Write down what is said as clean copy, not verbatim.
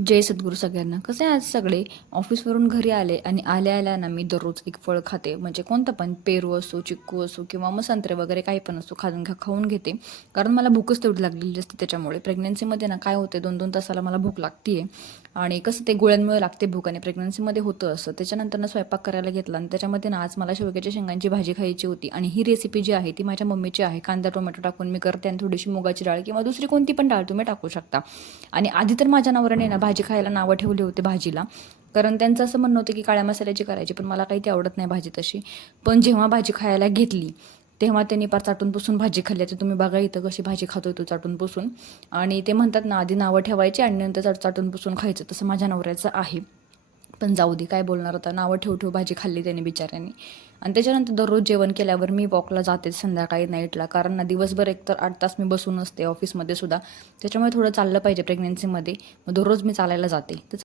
जय सद्गुरू सगळ्यांना. कसं आहे, आज सगळे ऑफिसवरून घरी आले आणि आल्या ना मी दररोज एक फळ खाते. म्हणजे कोणतं पण, पेरू असो, चिक्कू असो किंवा मग संत्रे वगैरे काही पण असो, खाऊन घेते. कारण मला भूकच तेवढी लागलेली असते. त्याच्यामुळे प्रेग्नन्सीमध्ये ना काय होते, 2-2 तासाला मला भूक लागते. आणि कसं ते गोळ्यांमुळे लागते भूक, आणि प्रेग्नन्सीमध्ये होतं असं. त्याच्यानंतर ना स्वयंपाक करायला घेतला आणि त्याच्यामध्ये ना आज मला शेवग्याच्या शेंगांची भाजी खायची होती. आणि ही रेसिपी जी आहे ती माझ्या मम्मीची आहे. कांदा टोमॅटो टाकून मी करते आणि थोडीशी मुगाची डाळ किंवा दुसरी कोणती पण डाळ तुम्ही टाकू शकता. आणि आधी तर माझ्या नवऱ्याने ना भाजी खायला नावं ठेवली होती भाजीला. कारण त्यांचं असं म्हणणं होतं की काळ्या मसाल्याची करायची, पण मला काही ती आवडत नाही भाजी तशी. पण जेव्हा भाजी खायला घेतली तेव्हा त्यांनी पार चाटून पुसून भाजी खाल्ली. तर तुम्ही बघा इथं कशी भाजी खातोय तो चाटून पुसून. आणि ते म्हणतात ना, आधी नावं ठेवायची आणि नंतर चाटून पुसून खायचं, तसं माझ्या नवऱ्याचं आहे. पण जाऊ दे, काय बोलणार होता, नावं ठेवू भाजी खाल्ली त्याने बिचाऱ्याने. आणि त्याच्यानंतर दररोज जेवण केल्यावर मी वॉकला जाते संध्याकाळी नाईटला. कारण ना दिवसभर एकतर 8 तास मी बसून असते ऑफिसमध्ये सुद्धा. त्याच्यामुळे थोडं चाललं पाहिजे प्रेग्नन्सीमध्ये. मग दररोज मी चालायला जाते. तर